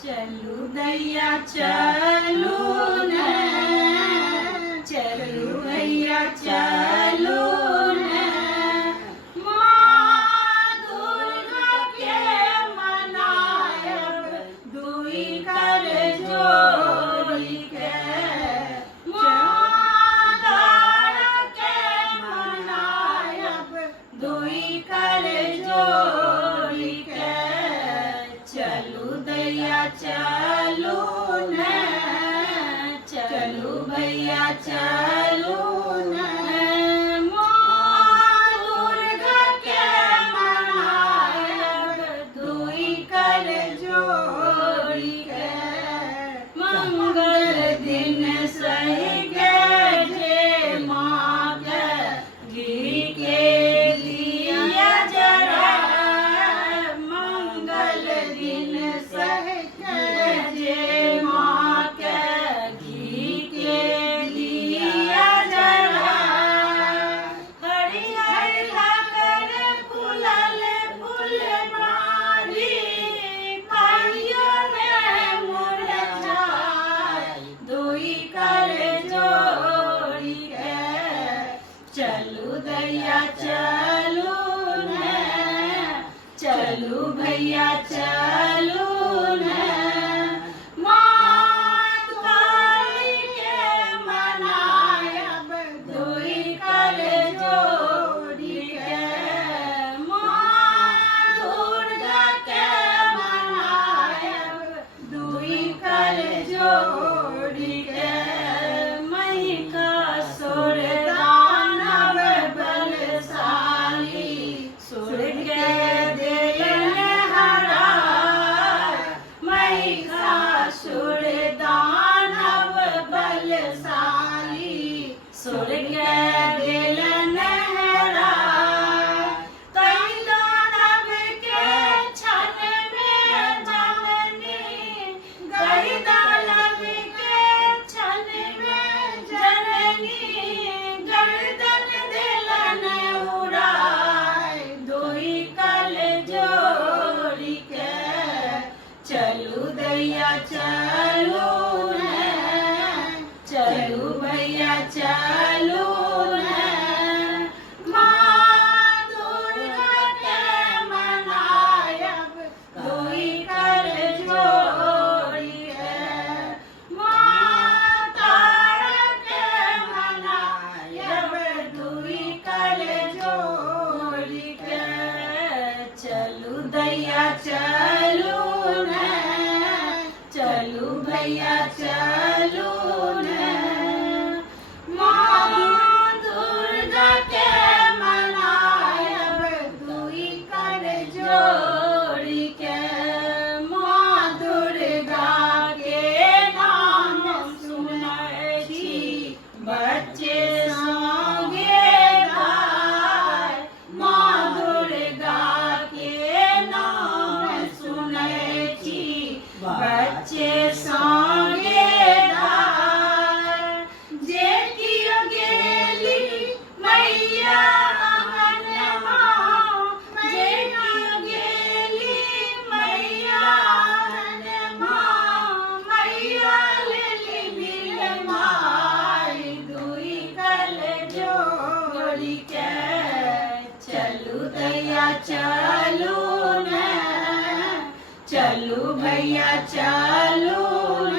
चलू दैया चलू न, चलू भैया चलू न, माँ दुर्गा के मनायब दुई कर जोड़ी के, माँ तारा के मनायब दुई कर जोड़ी के, चलू दैया चलू न, चलू भैया चलू न, माँ दुर्गा के मनायब दुई कर जोड़ी के, मंगल दिन सही गे जे माँ के घी के दिया जरा, मंगल दिन सही गे जे माँ के घी के दिया जरा, हरिहर लाकर फूलल फुलवारी, कहियो ने मुरझाय दुई कर जोड़ी के, चलू दैया चलू न, चलू भैया चलू न, माँ काली के मनायब दुई कर जोड़ी के, माँ दुर्गा के मनायब दुई कर जोड़ी के, महिषासुर दानव बलशाली, सुर के दिलन हराय, महिषासुर दानव बलशाली, सुर के दिलन हराय, कई दानव के छन में जननी, कई दानव के छन में जननी, गर्दन दिलन उड़ाय दुई कल जोड़ी के, चलू दैया चलू न, चलू भैया चलू न, माँ दुर्गा के मनायब दुई कर जोड़ी के, माँ तारा के मनायब दुई कर जोड़ी के, चलू दैया चलू न, चलू भैया चलू न, माँ दुर्गा के मनायब दुई कर जोड़ी के, माँ दुर्गा के नाम सुनै छी बच्चे संगे गाय, माँ दुर्गा के नाम सुनै छी बच्चे संगे गाय, जे कियो गेली मैया अंगनमा, जे कियो गेली मैया अंगनमा, मैया लेली बिलमाय दुई कल जोड़ी के, चलू दैया चलू न, चलू भैया चलू न,